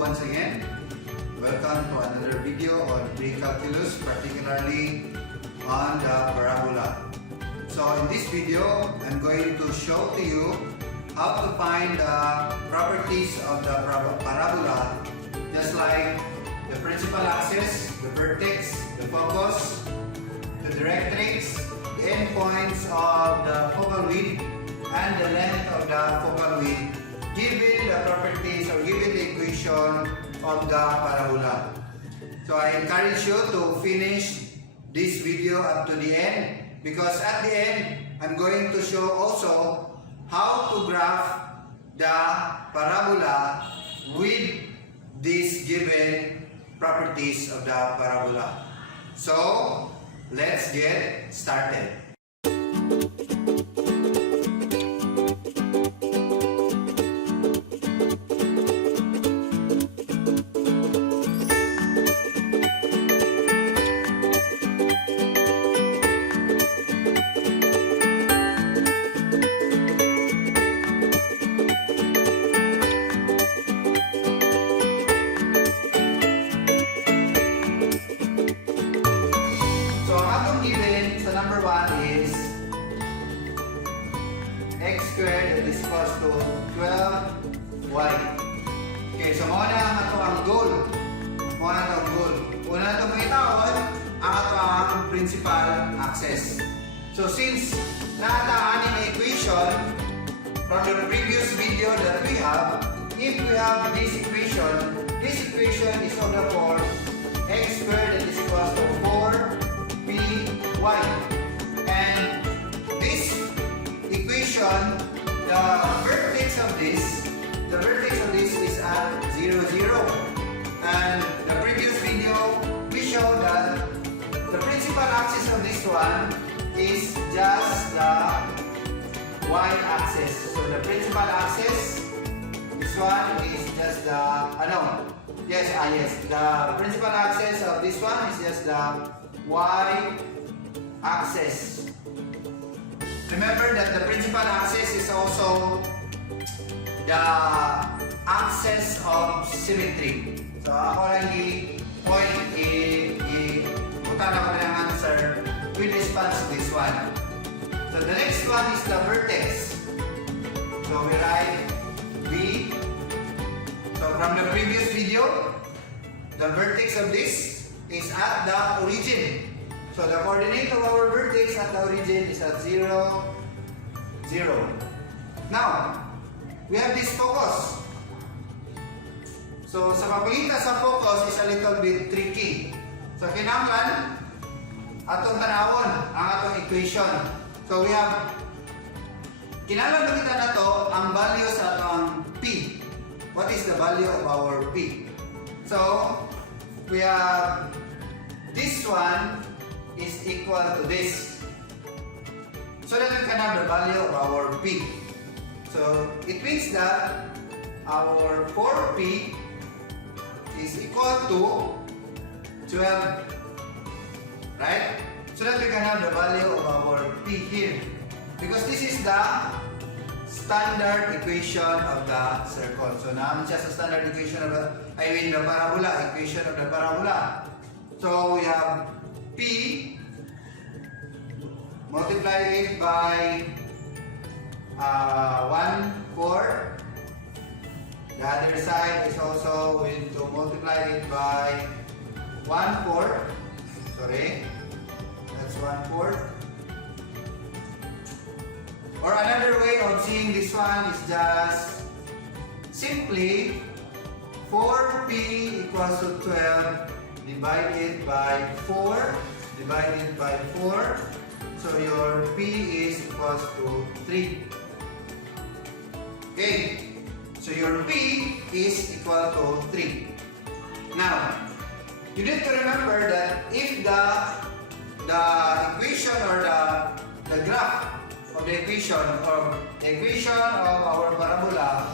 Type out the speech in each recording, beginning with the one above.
once again. Welcome to another video on pre-calculus, particularly on the parabola. So in this video, I'm going to show to you how to find the properties of the parabola, just like the principal axis, the vertex, the focus, the directrix, the endpoints of the focal width, and the length of the focal width, given the properties or given the equation of the parabola. So I encourage you to finish this video up to the end, because at the end, I'm going to show also how to graph the parabola with these given properties of the parabola. So let's get started. Number 1 is x squared is equals to 12y. Okay, so muna na ito ang goal. Una na ito may tawon, ang ito ang principal axis. So since nataan ang equation from the previous video that we have, if we have this equation is on the form x squared is equals to 4py. And this equation, the vertex of this is at 0, 0. And the previous video, we showed that the principal axis of this one is just the y-axis. So the principal axis, this one is just the, the principal axis of this one is just the y-axis. Remember that the principal axis is also the axis of symmetry. So ako lang i-point, i-butan ako ng answer with response to this one. So the next one is the vertex. So we write B. So from the previous video, the vertex of this is at the origin. So the coordinate of our vertex at the origin is at 0, 0. Now, we have this focus. So sa pagpakita sa focus is a little bit tricky. So kinahanglan atong tanawon ang atong equation. So we have kinahanglan makita nato ang value sa atong P. What is the value of our P? So we have this one is equal to this. So that we can have the value of our P. So it means that our 4P is equal to 12. Right? So that we can have the value of our P here. Because this is the standard equation of the circle. So naman siya sa standard equation of the, the parabola, equation of the parabola. So we have P, multiply it by 1/4. The other side is also going to multiply it by 1/4. Sorry, that's 1/4. Or another way of seeing this one is just simply 4p equals to 12 divided by 4 divided by 4. So your p is equals to 3. Okay. So your p is equal to 3. Now, you need to remember that if the equation or the graph of the equation of our parabola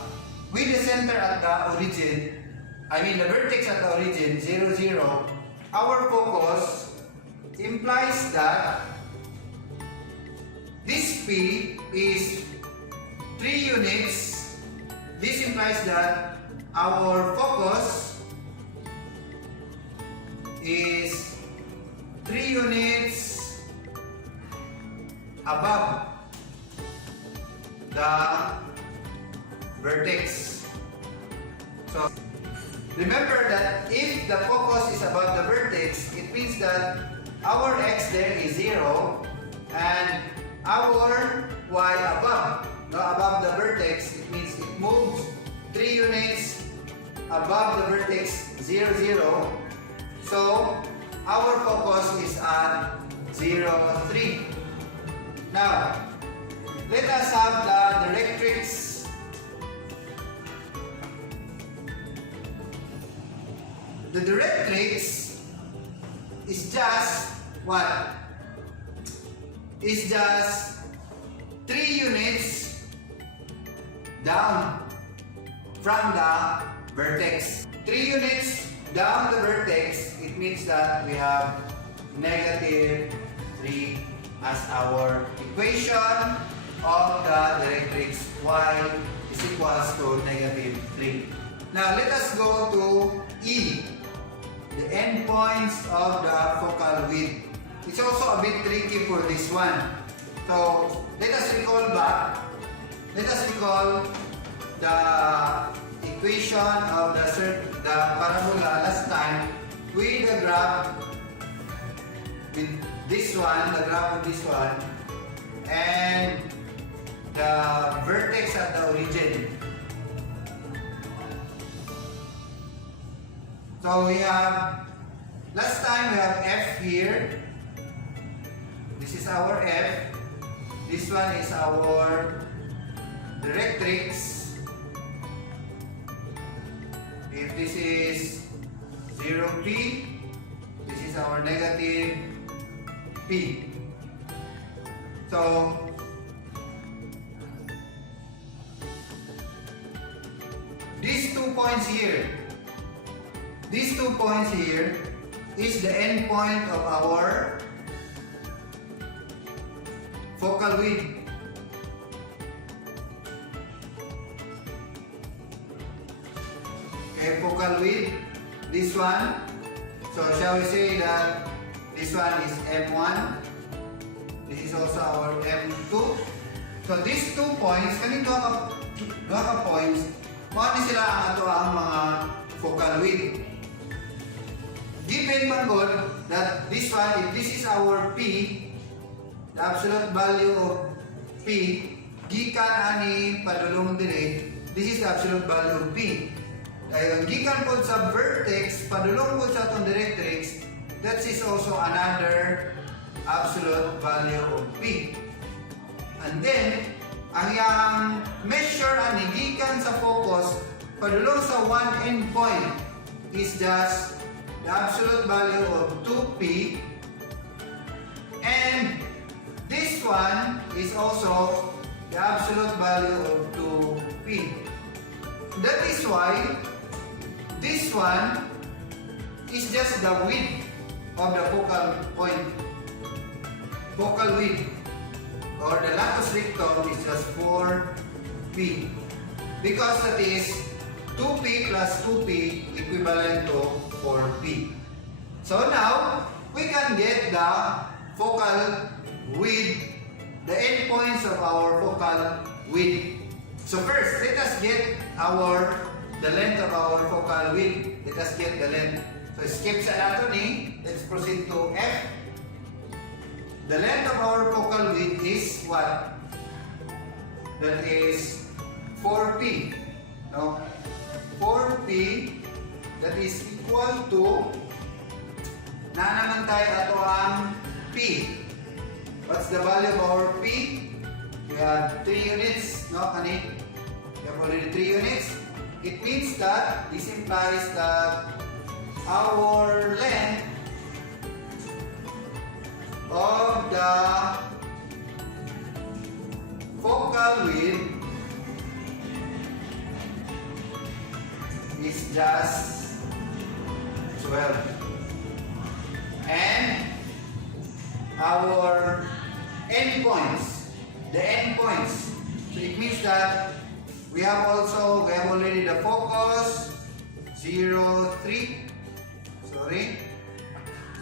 with the center at the origin, the vertex at the origin 0, 0, our focus implies that this P is 3 units. This implies that our focus is 3 units above the vertex. So remember that if the focus is above the vertex, it means that our x there is 0 and our y above, above the vertex, it means it moves 3 units above the vertex 0, 0. So our focus is at 0, 3. Now, let us have the directrix. The directrix is just what? Is just 3 units down from the vertex. 3 units down the vertex, it means that we have negative 3 as our equation of the directrix. Y is equals to negative 3. Now let us go to E, the endpoints of the focal width. It's also a bit tricky for this one. So let us recall back. Let us recall the equation of the parabola last time with the graph with this one, the graph of this one, and the vertex at the origin. So we have, last time we have F here. This is our F. This one is our directrix. If this is 0p, this is our negative p. So these 2 points here, is the endpoint of our focal width. Okay, focal width, this one. So shall we say that this one is M1, this is also our M2. So these 2 points, kanito mga points, mao sila ang ato ang mga focal width. Given man good that this one, if this is our P, the absolute value of P, gikan ani padulong dire, this is the absolute value of P. Dahil gikan po sa vertex, padulong po sa itong directrix, that is also another absolute value of P. And then, ang yang measure ani gikan sa focus, padulong sa one endpoint is just the absolute value of 2P, and this one is also the absolute value of 2P. That is why this one is just the width of the focal point. Focal width or the latus rectum is just 4P, because that is 2P plus 2P equivalent to 4P. So now, we can get the focal width, the endpoints of our focal width. So first, let us get the length of our focal width. Let us get the length. So skip sa anatomy, let's proceed to F. The length of our focal width is what? That is 4P. No? 4P, that is equal to, naman tayo ato ang P. What's the value of our P? We have 3 units, no, kani? We have already 3 units. It means that, this implies that our length of the focal width is just 12. And our endpoints, the endpoints, so it means that we have already the focus, 0, 3. Sorry.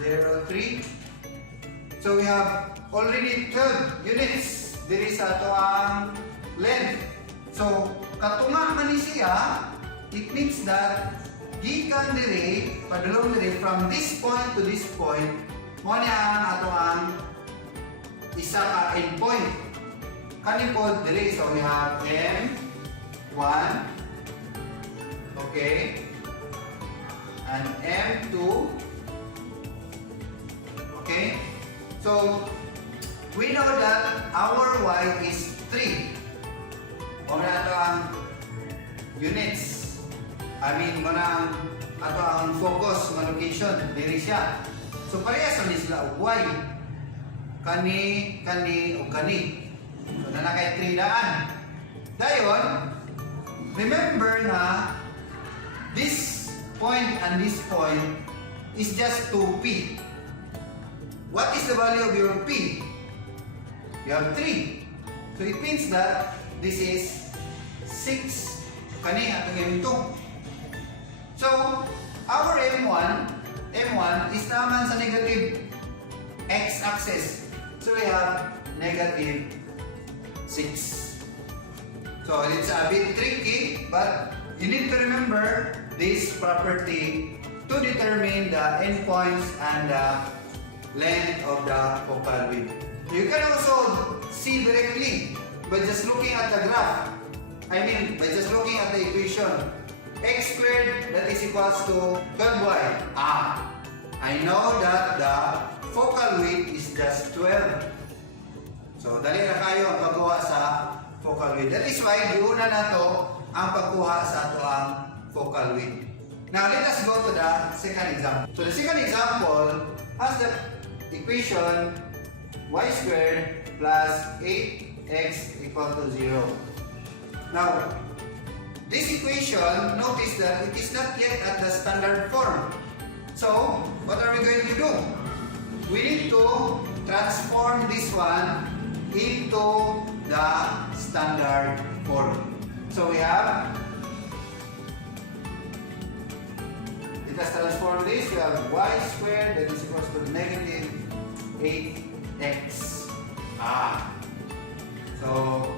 0, 3. So we have already 12 units. Diri sa ato ang length. So, katunga man ni siya, it means that gikan diri, padulong diri from this point to this point, mo niya ang ato ang isa ka endpoint. Kani po diri, so we have M1, okay, and M2, okay. So, we know that our Y is 3. O na ito ang units. I mean, muna ato ang focus, mga location, diri siya. So, parehas ni sila Y. Kani, kani, o kani. So, na kay 3 daan. Dayon, remember na this point and this point is just 2P. What is the value of your P? You have 3. So it means that this is 6. Kani atong M2. So our M1 is naman sa negative x-axis. So we have negative 6. So it's a bit tricky, but you need to remember this property to determine the endpoints and the length of the focal width. You can also see directly by just looking at the graph. I mean, by just looking at the equation. X squared, that is equals to 12y. I know that the focal width is just 12. So, dali na kayo ang pagkuha sa focal width. That is why, diuna na to ang pagkuha sa ato ang focal width. Now, let us go to the second example. So, the second example has the equation y squared plus 8x equal to 0. Now, this equation, notice that it is not yet at the standard form. So, what are we going to do? We need to transform this one into the standard form. So, we have, let us transform this. We have y squared that is equals to negative 8x. So,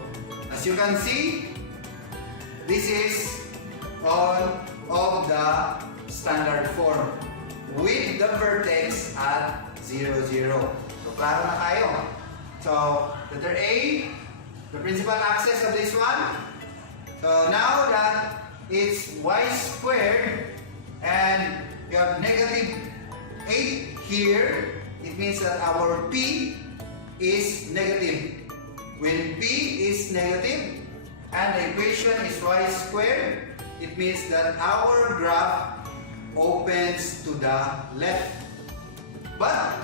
as you can see, this is all of the standard form with the vertex at 0, 0. So, klaro na tayo. So, letter A, the principal axis of this one. So, now that it's y squared and you have negative 8 here, it means that our P is negative. When P is negative and the equation is y squared, it means that our graph opens to the left. But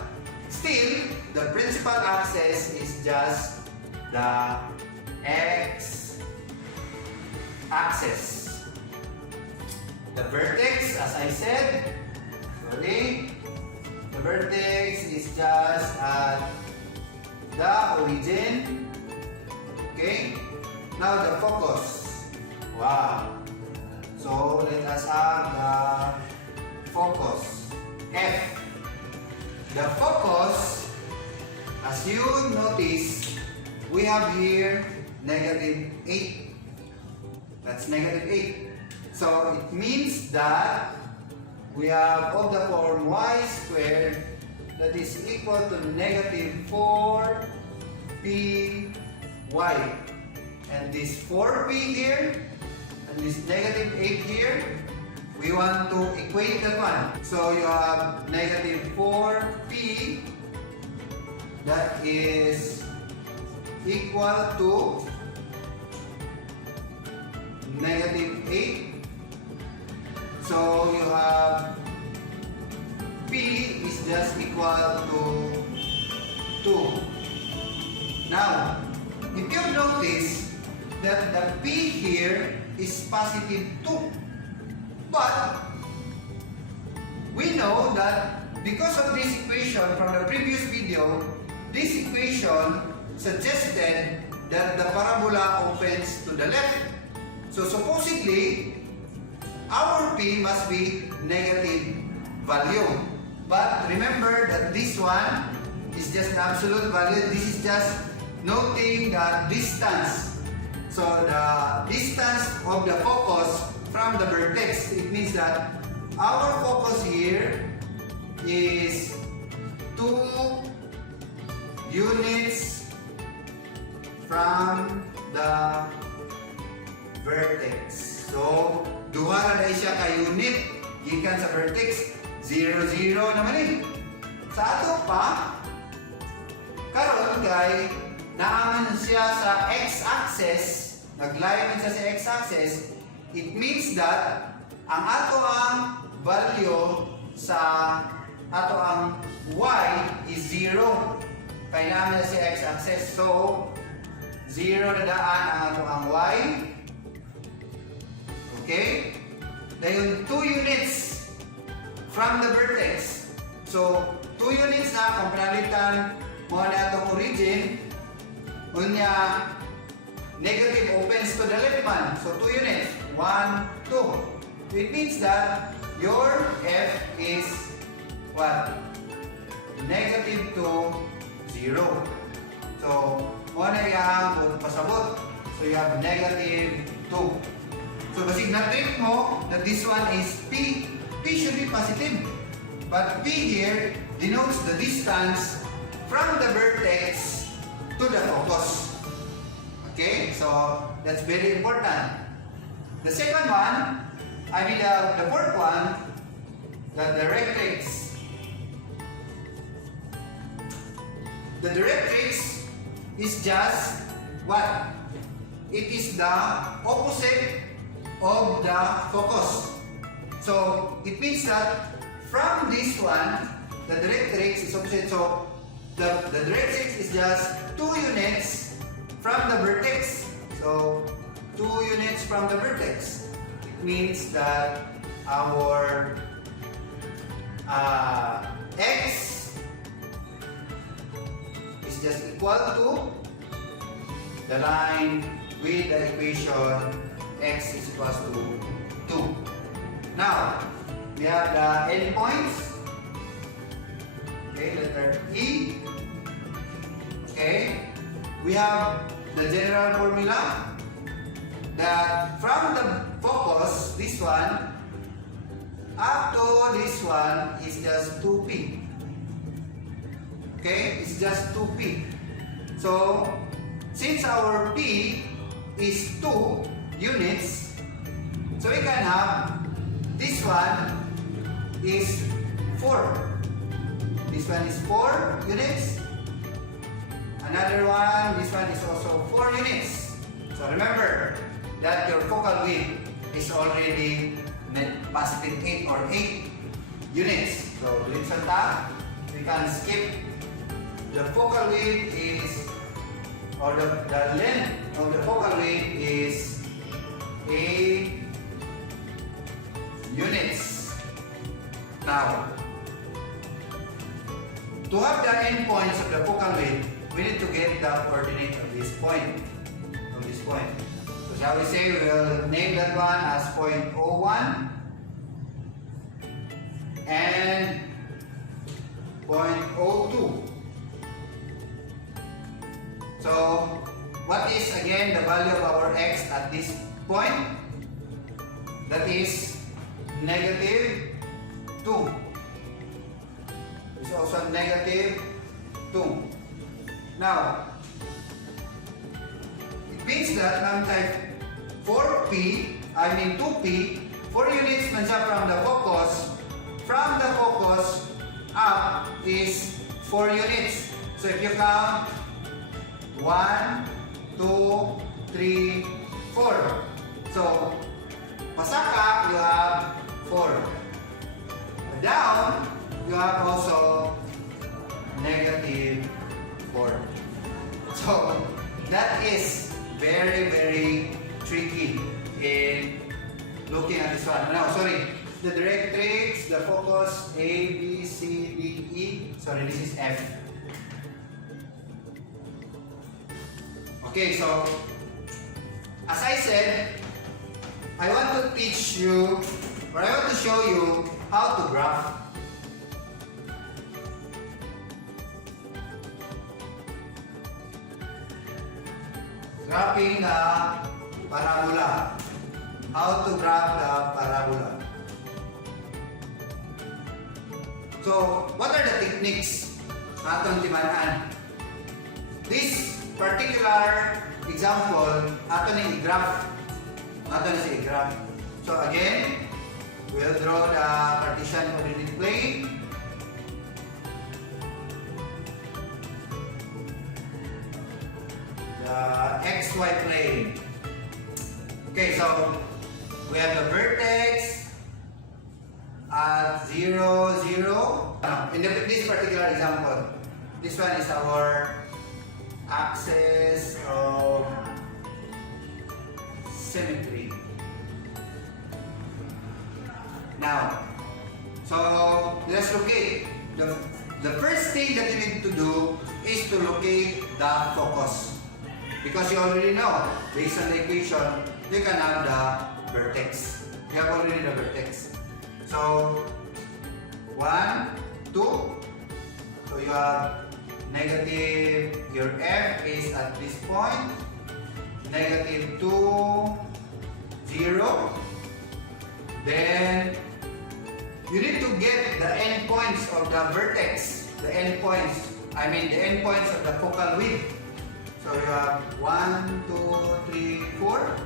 still, the principal axis is just the x axis. The vertex, as I said, the vertex is just at the origin. Okay? Now the focus. Wow. So let us have the focus. F. The focus, as you notice, we have here negative 8. That's negative 8. So it means that we have of the form y squared that is equal to negative 4py. And this 4p here and this negative 8 here, we want to equate that one. So you have negative 4p that is equal to negative 8. So you have P is just equal to 2. Now, if you notice that the P here is positive 2. But we know that because of this equation from the previous video, this equation suggested that the parabola opens to the left. So supposedly, our P must be negative value. But remember that this one is just an absolute value. This is just noting the distance. So the distance of the focus from the vertex, it means that our focus here is 2 units from the vertex. So, duha na siya ka unit gikan sa vertex. 0, 0 naman eh. Sa ato pa, karon kay naaman siya sa x-axis, naglayo siya sa x-axis, it means that ang ato ang value sa ato ang y is 0. Kaya naman na si x-axis. So, 0 na daan ang ato ang y. Okay? Dahil 2 units from the vertex. So, 2 units na kung pinalitan mo na itong origin, unya negative opens to the left man. So, 2 units. 1, 2. It means that your f is what? Negative to 0. So, mo na yung pasabot. So, you have negative 2. So, basig na-trick mo that this one is P. P should be positive. But P here denotes the distance from the vertex to the focus. Okay? So, that's very important. The second one, the fourth one, the directrix. The directrix is just what? It is the opposite of the focus. So, it means that from this one, the directrix is opposite. So, the directrix is just 2 units from the vertex. So, 2 units from the vertex. It means that our x is just equal to the line with the equation x is equal to 2. Now, we have the endpoints. Okay, letter E. Okay, we have the general formula that from the focus, this one, up to this one is just 2p. Okay, it's just 2p. So, since our p is 2 units, so we can have this one is 4. This one is 4 units. Another one, this one is also 4 units. So remember that your focal width is already positive 8 or 8 units. So dito sa top, we can skip. The focal width is, or the length of the focal width is 8 units. Now, to have the endpoints of the focal width, we need to get the coordinate of this point. From this point. So shall we say we will name that one as point 01 and point 02. So, what is again the value of our x at this point? That is negative 2. It's also negative 2. Now, it means that ng type 4p, 2p, 4 units man siya from the focus. From the focus up is 4 units. So if you count 1, 2, 3, 4. So, pasaka, you have 4. Down, you have also negative 4. So, that is very, very tricky in looking at this one. No, sorry. The directrix, the focus, A, B, C, D, E. Sorry, this is F. Okay, so, as I said, I want to teach you But I want to show you how to graph. Graphing the parabola. How to graph the parabola. So, what are the techniques atong timan-an? This particular example, ato na i-graph. Ato na siya i-graph. So again, we'll draw the partition coordinate plane. The XY plane. Okay, so we have the vertex at 0, 0. In this particular example, this one is our axis of symmetry. Now, so let's locate. The first thing that you need to do is to locate the focus. Because you already know, based on the equation, you can have the vertex. You have already the vertex. So, 1, 2. So you have negative, your F is at this point, negative 2, 0. Then, you need to get the endpoints of the vertex. The endpoints, I mean the endpoints of the focal width. So you have 1, 2, 3, 4.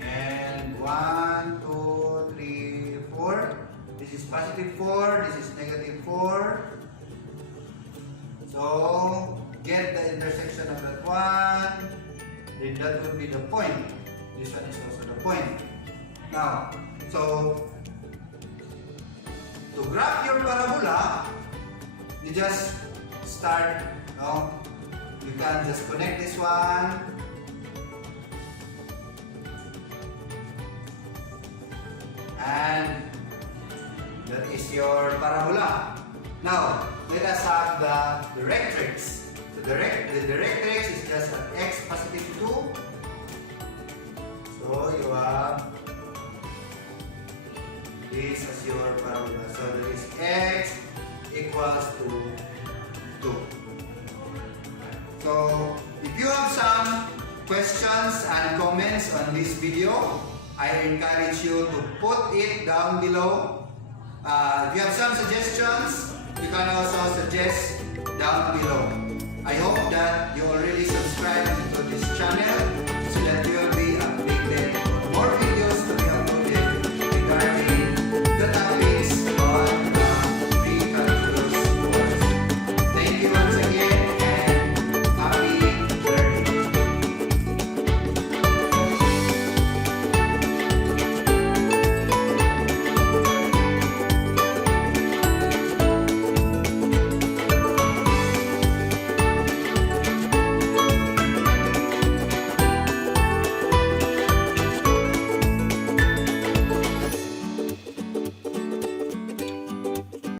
And 1, 2, 3, 4. This is positive 4, this is negative 4. So, get the intersection of that one. Then that will be the point. This one is also the point. Now, so, to graph your parabola, you just start, you can just connect this one. And that is your parabola. Now, let us have the directrix. So the directrix is just at x positive 2. So you have this as your parabola. So that is x equals to 2. So if you have some questions and comments on this video, I encourage you to put it down below. If you have some suggestions, you can also suggest down below. I hope that you already subscribed to this channel